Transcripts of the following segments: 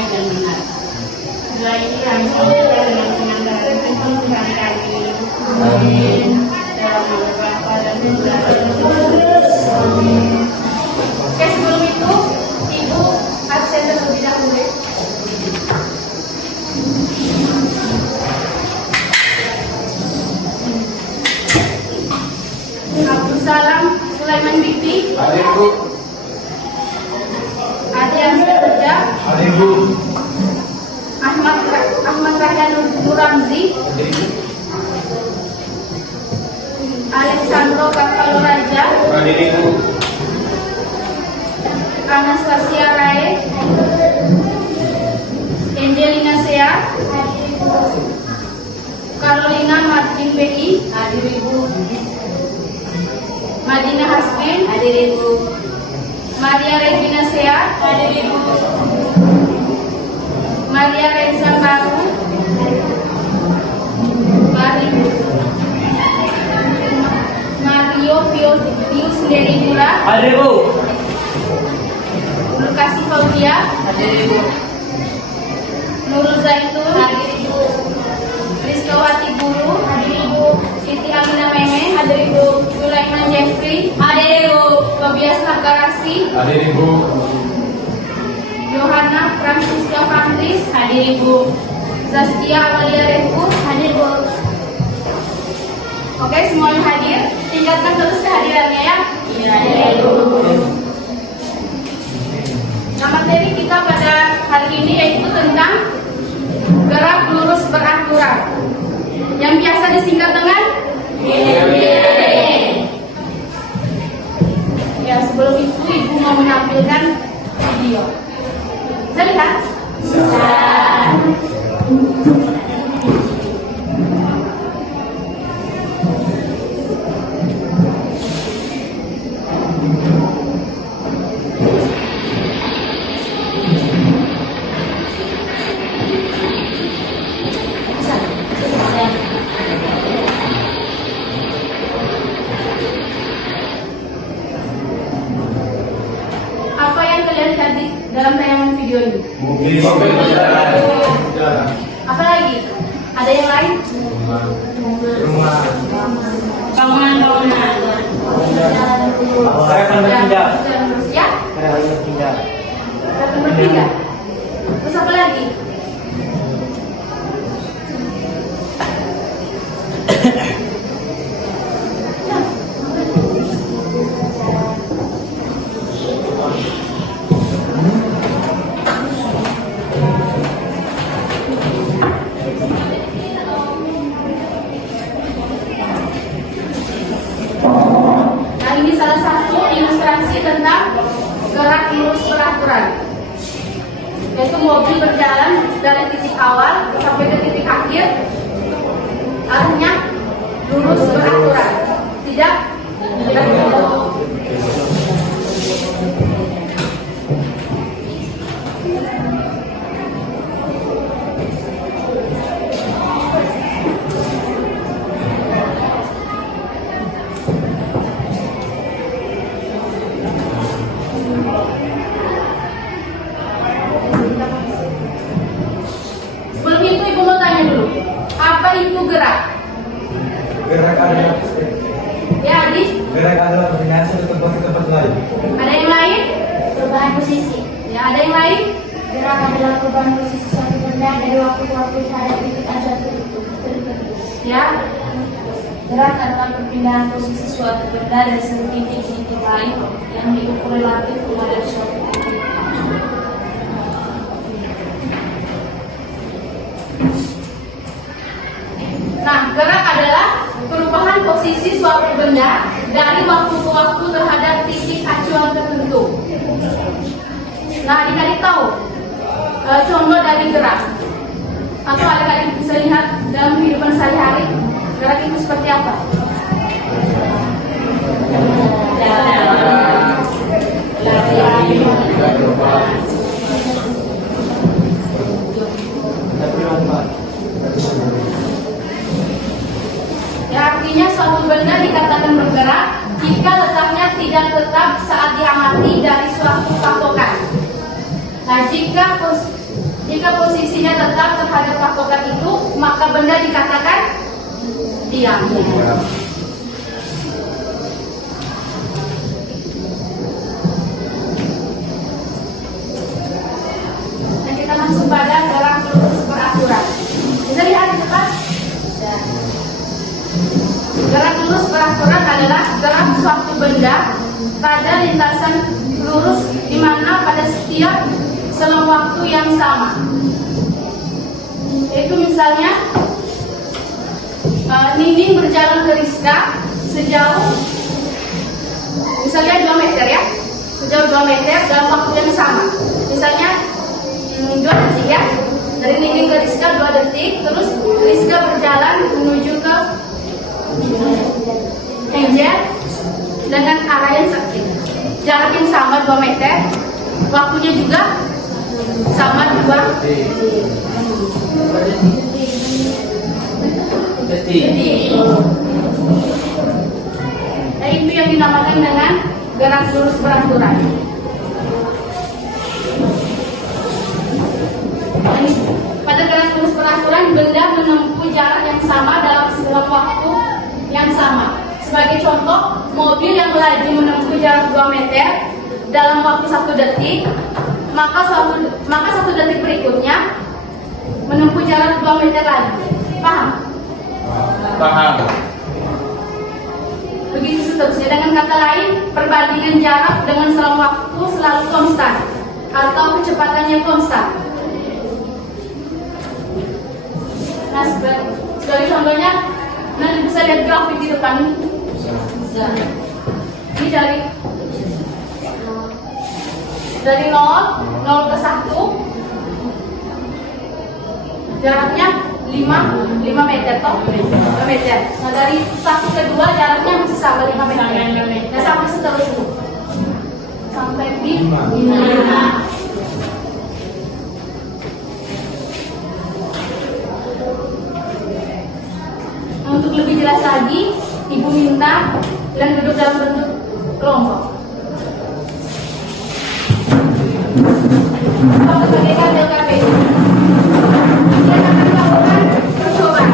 baik dan benar. Doa ini kami dengan pengantaran Tuhan Tuhan kami. Amin. Dalam nama Bapa dan Putra dan Roh Kudus. Amin. Oke, sebelum itu Ibu absen terlebih dahulu. Abdussalam Sulaiman Bikti. Hadir, Bu. Adrian Seteja. Hadir, Bu. Ahmad Rahyan Nuramzi. Hadir, Bu. Alexandro Raja. Hadir, Bu. Anastasia Rae. Angelina Sea. Carolina Martin PI. Hadir Ibu. Madina Hasbin. Hadir Ibu. Maria Regina Sea. Hadir Ibu. Maria Reza Baru. Mario Pius Deribura. Hadir, Bu. Lukasi Faudia. Hadir, Bu. Nurul Zaitun. Hadir Ibu. Rizkawati Guru. Hadir Ibu. Siti Aminah Meme. Hadir Ibu. Sulaiman Jeffrey. Hadir Ibu. Tobias Nagarasi. Hadir, Bu. Yohana Francisca Fandris. Hadir Ibu. Zastia Amalia Reku. Hadir Bu. Oke, semuanya hadir. Tingkatkan terus kehadirannya ya. Iya, Ibu. Nah, materi kita pada hari ini yaitu tentang gerak lurus beraturan yang biasa disingkat dengan ya. Sebelum itu Ibu mau menampilkan video. Bisa lihat? Bisa. Apa yang kalian lihat dalam tayangan video ini? Mobil berjalan. Apa lagi? Ada yang lain? Rumah. Bangunan-bangunan. Saya akan berpindah. Ya? Saya akan berpindah. Akan berpindah. Terus apa lagi? Nah, ini salah satu ilustrasi tentang gerak lurus beraturan, yaitu mobil berjalan dari titik awal sampai ke titik akhir, arahnya lurus beraturan, tidak berbelok. Sebelum itu Ibu mau tanya dulu, apa itu gerak? Gerak adalah Ya, Adi? gerak adalah perpindahan satu tempat ke tempat lain. Ada yang lain? Perubahan posisi. Ya, ada yang lain? Gerak adalah perubahan posisi suatu benda dari waktu ke waktu terhadap titik tertentu. Ya, Gerak adalah perpindahan posisi suatu benda dari satu titik ke titik lain yang diukur relatif kepada suatu titik. nah gerak adalah perubahan posisi suatu benda dari waktu ke waktu terhadap titik acuan tertentu. Nah, adik-adik tahu contoh dari gerak, atau adik-adik bisa lihat dalam kehidupan sehari-hari gerak itu seperti apa? Ya, artinya suatu benda dikatakan bergerak jika letaknya tidak tetap saat diamati dari suatu patokan. Nah, jika Jika posisinya tetap terhadap patokan itu, maka benda dikatakan diam. Dan kita langsung pada gerak lurus beraturan. Bisa lihat di depan? Gerak lurus beraturan adalah gerak suatu benda pada lintasan lurus di mana pada setiap selang waktu yang sama. Itu misalnya Ninding berjalan ke Rizka sejauh misalnya 2 meter ya, sejauh 2 meter dalam waktu yang sama. Misalnya 2 detik ya, dari Ninding ke Rizka 2 detik, terus Rizka berjalan menuju ke Angel dengan arah yang jarak yang sama 2 meter, waktunya juga sama 2 detik. Nah, itu yang dinamakan dengan gerak lurus beraturan. Pada gerak lurus beraturan, benda menempuh jarak yang sama dalam waktu yang sama. Sebagai contoh, mobil yang melaju menempuh jarak 2 meter dalam waktu 1 detik, maka 1 detik berikutnya menempuh jarak 2 meter lagi. Paham? Paham. Begitu seterusnya. Dengan kata lain, perbandingan jarak dengan selang waktu selalu konstan atau kecepatannya konstan. Nah, sebagai contohnya, nanti bisa lihat grafik di depan ini. Ini dari 0 ke 1 jaraknya 5 meter toh? 5 meter. Nah, dari 1 ke 2 jaraknya masih sama 5 meter. Nah, sampai seterusnya. Sampai di 5. Untuk lebih jelas lagi, Ibu minta dan duduk dalam bentuk kelompok. Kalau bagaikan LKPD, kita akan melakukan percobaan.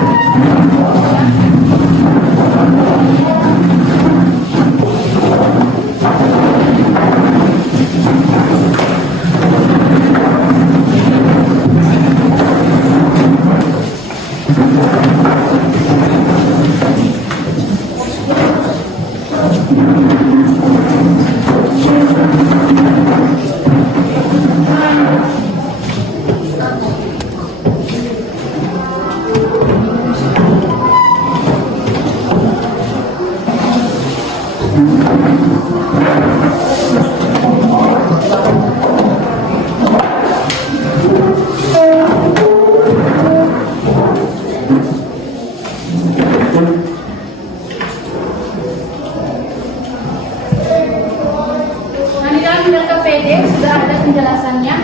Nah, di dalam LKPD sudah ada penjelasannya.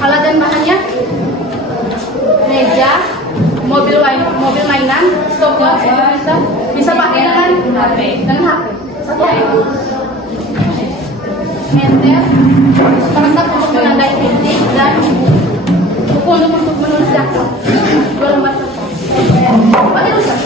Alat dan bahannya: meja, mobil mainan, stopwatch, bisa pakai dengan HP. Satu HP. Meter, perangkat untuk menandai titik dan buku untuk menulis daftar. 2 lembar kertas. Pakai rusak.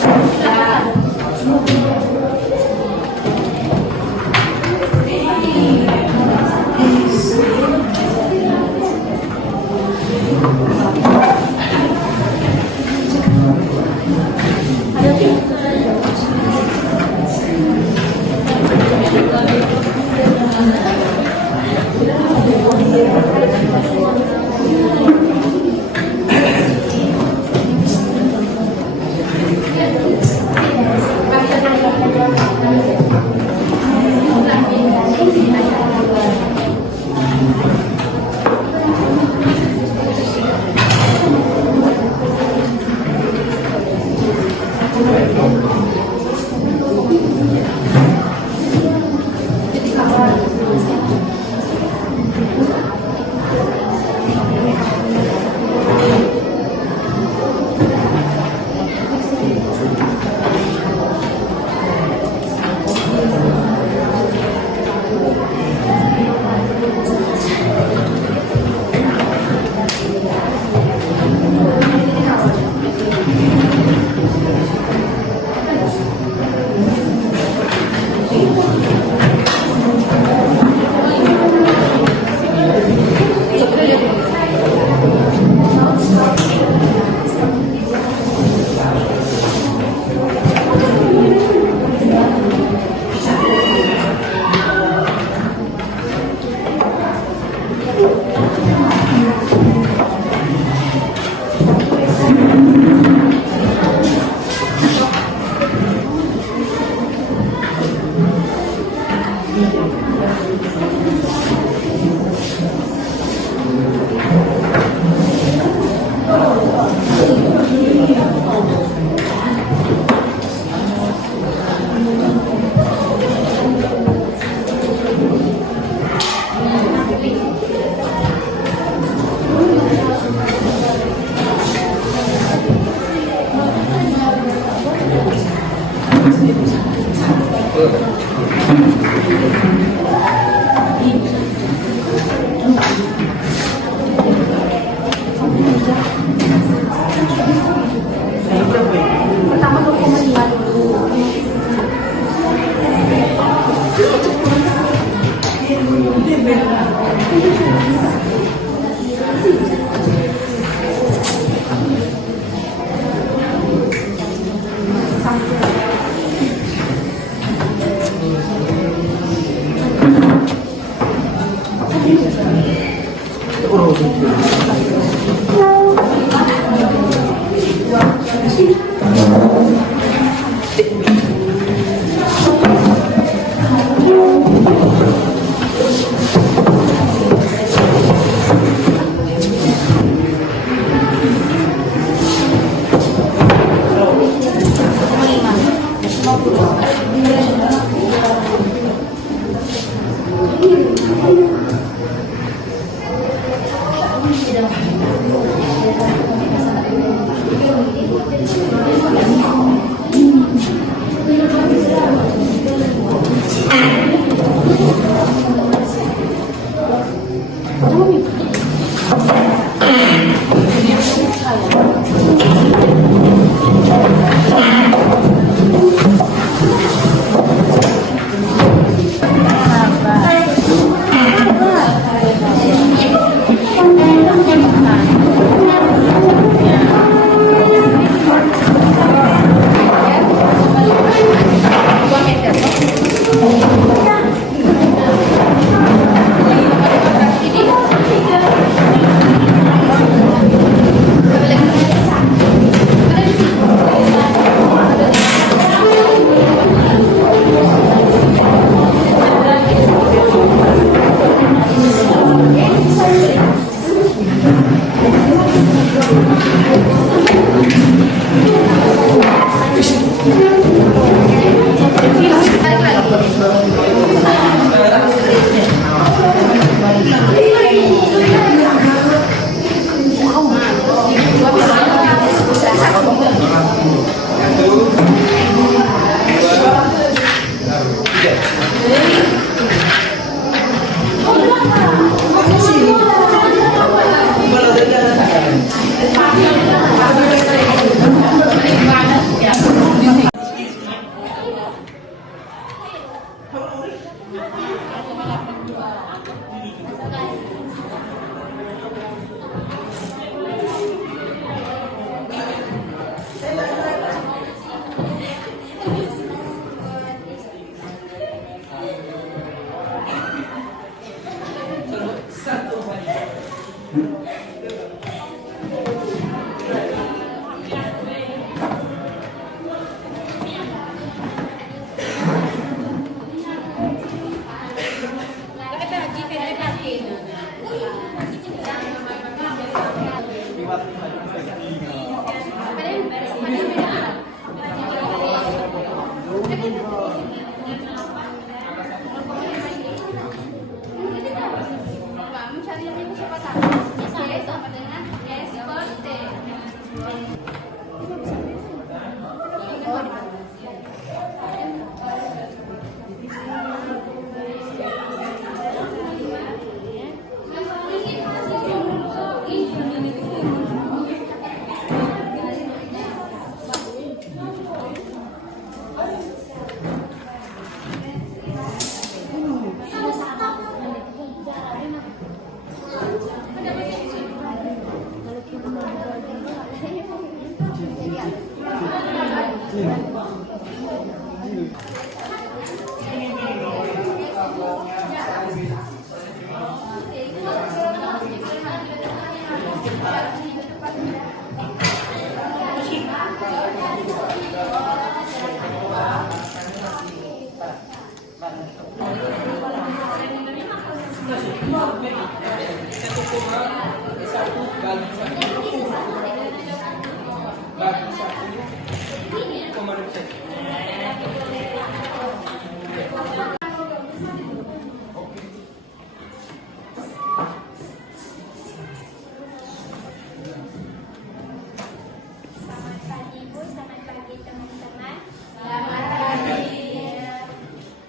Selamat pagi Ibu, selamat pagi teman-teman.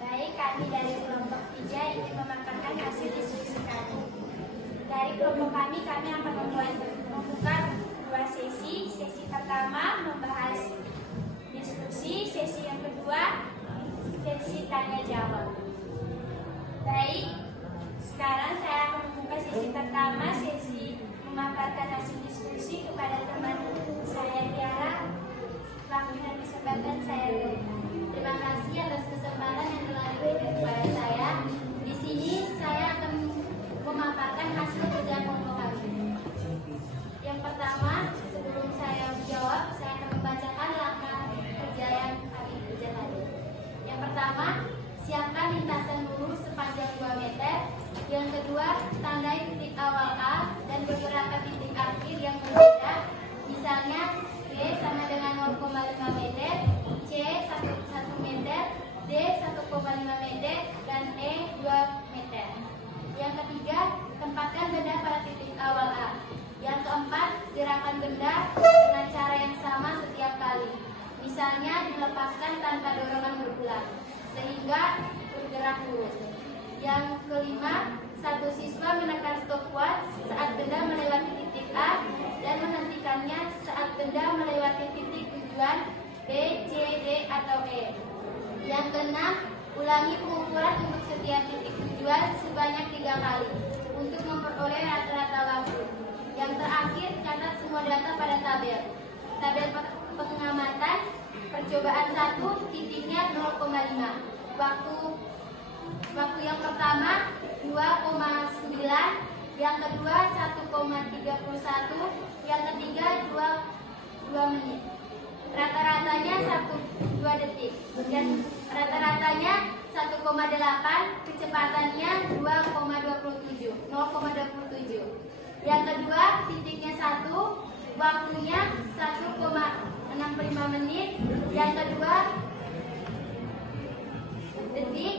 Baik, kami dari kelompok 3 ingin memaparkan hasil diskusi kami. Dari kelompok kami akan membuka 2 sesi. Sesi pertama membahas diskusi, sesi yang kedua sesi tanya jawab. Baik, sekarang saya akan membuka sesi pertama, sesi memaparkan hasil diskusi kepada teman saya Tiara. Waktu dan kesempatan saya berikan. Terima kasih atas kesempatan yang telah diberikan kepada saya. Di sini saya akan kedua, tandai titik awal A dan beberapa titik akhir yang berbeda. Misalnya, B sama dengan 0,5 meter, C 1 meter, D 1,5 meter, dan E 2 meter. Yang ketiga, tempatkan benda pada titik awal A. Yang keempat, gerakan benda dengan cara yang sama setiap kali. Misalnya, dilepaskan tanpa dorongan berulang, sehingga bergerak lurus. Yang kelima, satu siswa menekan stopwatch saat benda melewati titik A dan menghentikannya saat benda melewati titik tujuan B, C, D, atau E. Yang keenam, ulangi pengukuran untuk setiap titik tujuan sebanyak 3 kali untuk memperoleh rata-rata waktu. Yang terakhir, catat semua data pada tabel. Tabel pengamatan, percobaan 1 titiknya 0,5. Waktu yang pertama 2,9, yang kedua 1,31, yang ketiga 2 menit. Rata-ratanya 2 detik. Dan rata-ratanya 1,8, kecepatannya 0,27. Yang kedua titiknya 1, waktunya 1,65 menit. Yang kedua detik,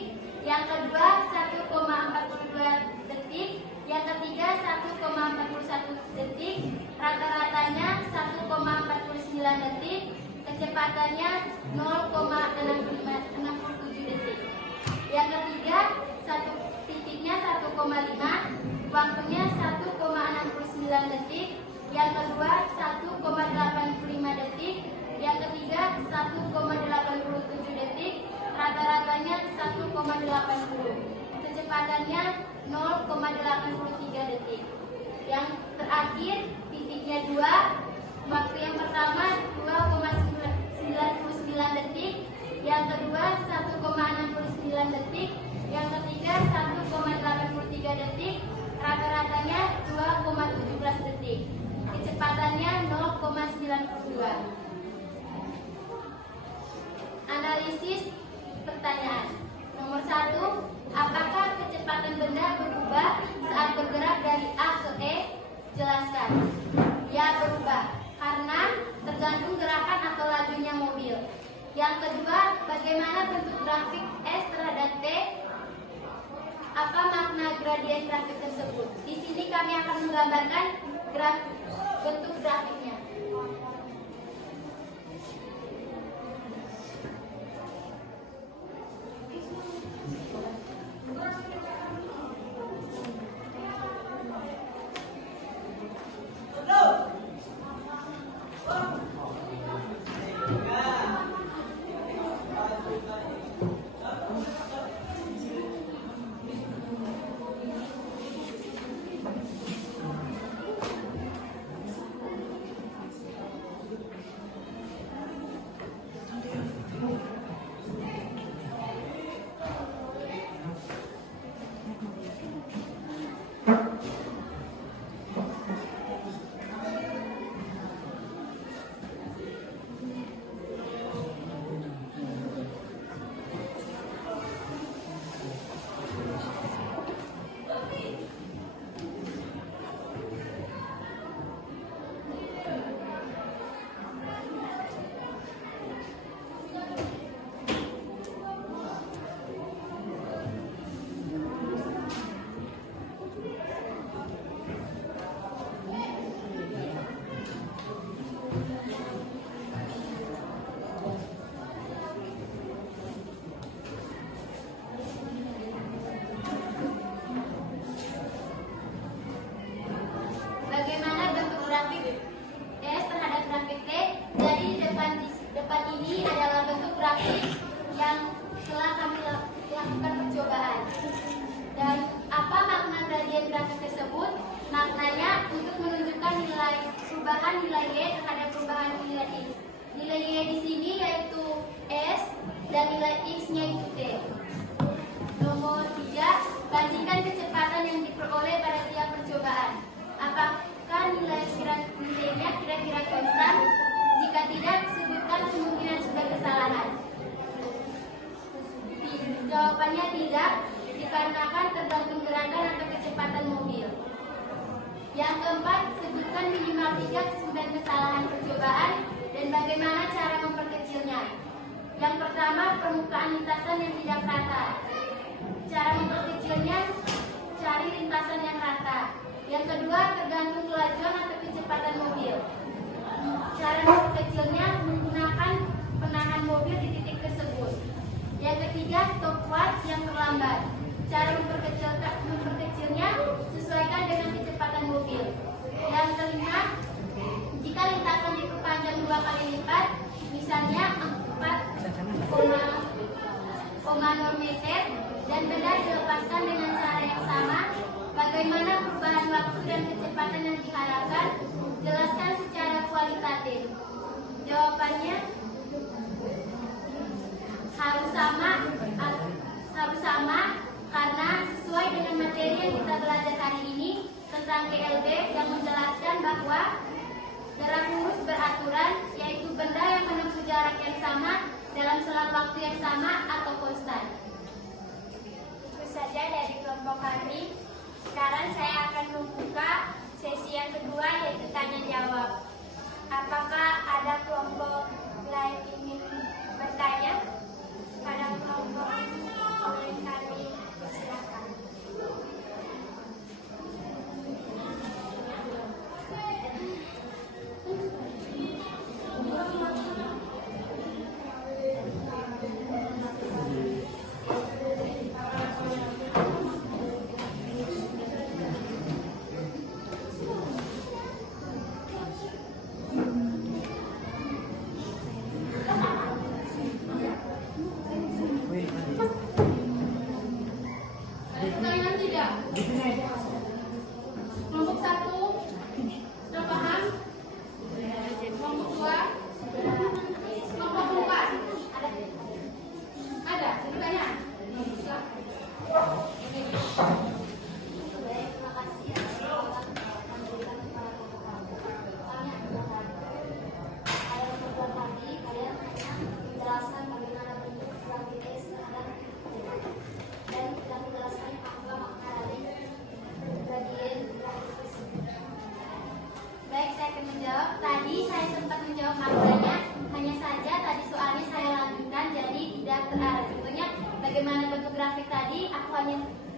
yang kedua 1,42 detik, yang ketiga 1,41 detik, rata-ratanya 1,49 detik, kecepatannya 0,67 detik. Yang ketiga titiknya 1,5, waktunya 1,69 detik, yang kedua 1,85 detik, yang ketiga 1,87 detik, rata-ratanya 1,80, kecepatannya 0,83 detik. Yang terakhir titiknya 2, waktu yang pertama 2,99 detik, yang kedua 1,69 detik, yang ketiga 1,83 detik, rata-ratanya 2,17 detik, kecepatannya 0,92. Analisis pertanyaan. Nomor 1, apakah kecepatan benda berubah saat bergerak dari A ke E? Jelaskan. Ya, berubah karena tergantung gerakan atau lajunya mobil. Yang kedua, bagaimana bentuk grafik S terhadap T? Apa makna gradien grafik tersebut? Di sini kami akan menggambarkan bentuk grafiknya. Perubahan nilai Y terhadap perubahan nilai X. Nilai Y di sini yaitu S dan nilai X-nya itu T. Nomor 3, bandingkan kecepatan yang diperoleh pada tiap percobaan. Apakah nilainya kira-kira konstan? Jika tidak, sebutkan kemungkinan sumber kesalahan. Jawabannya tidak, dikarenakan tergantung gerakan atau kecepatan ketiga, 9 kesalahan percobaan dan bagaimana cara memperkecilnya. Yang pertama, permukaan lintasan yang tidak rata. Cara memperkecilnya, cari lintasan yang rata. Yang kedua, tergantung kelajuan atau kecepatan mobil. Cara memperkecilnya, menggunakan penahan mobil di titik tersebut. Yang ketiga, stopwatch yang terlambat. Cara memperkecilnya, sesuaikan dengan kecepatan mobil. Yang kelima, jika lintasan diperpanjang 2 kali lipat, misalnya 4,0 meter, dan benda dilepaskan dengan cara yang sama, bagaimana perubahan waktu dan kecepatan yang diharapkan? Jelaskan secara kualitatif. Jawabannya harus sama karena sesuai dengan materi yang kita belajar hari ini tentang GLB yang menjelaskan bahwa gerak lurus beraturan yaitu benda yang menempuh jarak yang sama dalam selang waktu yang sama atau konstan. Itu saja dari kelompok kami. Sekarang saya akan membuka sesi yang kedua yaitu tanya jawab. Apakah ada kelompok lain ingin bertanya? Pada kelompok oleh kami, silakan. Ada pertanyaan tidak? Kelompok 1 sudah paham? Kelompok 2, kelompok 4 ada pertanyaan? Terima kasih atas kesempatan yang diberikan kepada kelompok kami. Kami akan bertanya. Pada kelompok kami, kalian hanya menjelaskan bagaimana bentuk gravitas terhadap dan tidak menjelaskan apa makna dari gradien gravitas. Baik, saya akan menjawab. Tadi saya sempat menjawab maknanya, hanya saja tadi soalnya saya lanjutkan jadi tidak terarah. Contohnya bagaimana bentuk grafik tadi,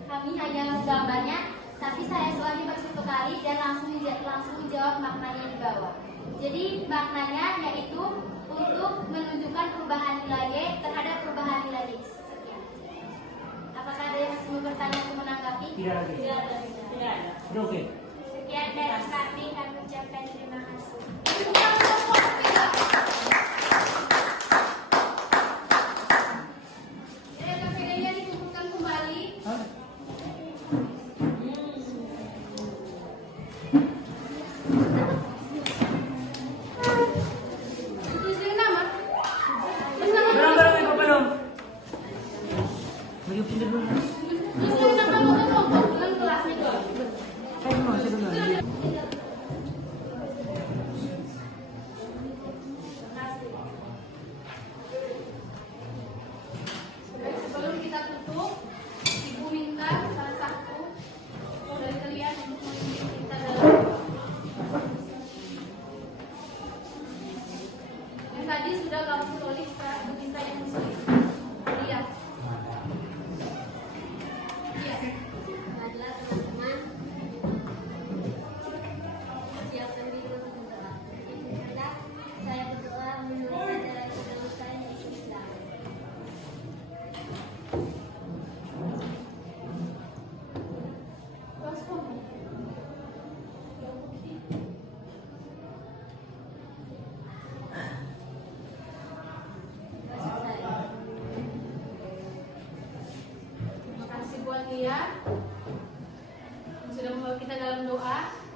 kami hanya menggambarnya, tapi saya soalnya bersuatu kali dan langsung menjawab maknanya di bawah. Jadi maknanya yaitu untuk menunjukkan perubahan nilai Y terhadap perubahan nilai X. Sekian. Apakah ada yang masih mau bertanya atau menanggapi? Tidak ada. Sudah oke. Sekian dari kami ucapkan terima kasih. KPD-nya dikumpulkan kembali. Tulis nama. Barang-barang itu belum. Bagi pindah dulu. Tulis nama kelompok dengan kelasnya kelas. Saya mau dulu. Sebelum kita tutup, Ibu minta salah satu dari kalian untuk memimpin kita dalam yang tadi sudah kamu tulis, sekarang Ibu minta yang sulit. Lihat. Iya. Adalah teman-teman siapkan diri untuk berdoa. Hendak saya berdoa menurut ajaran agama saya yaitu Islam. Terima kasih buat Lia yang sudah membawa kita dalam doa.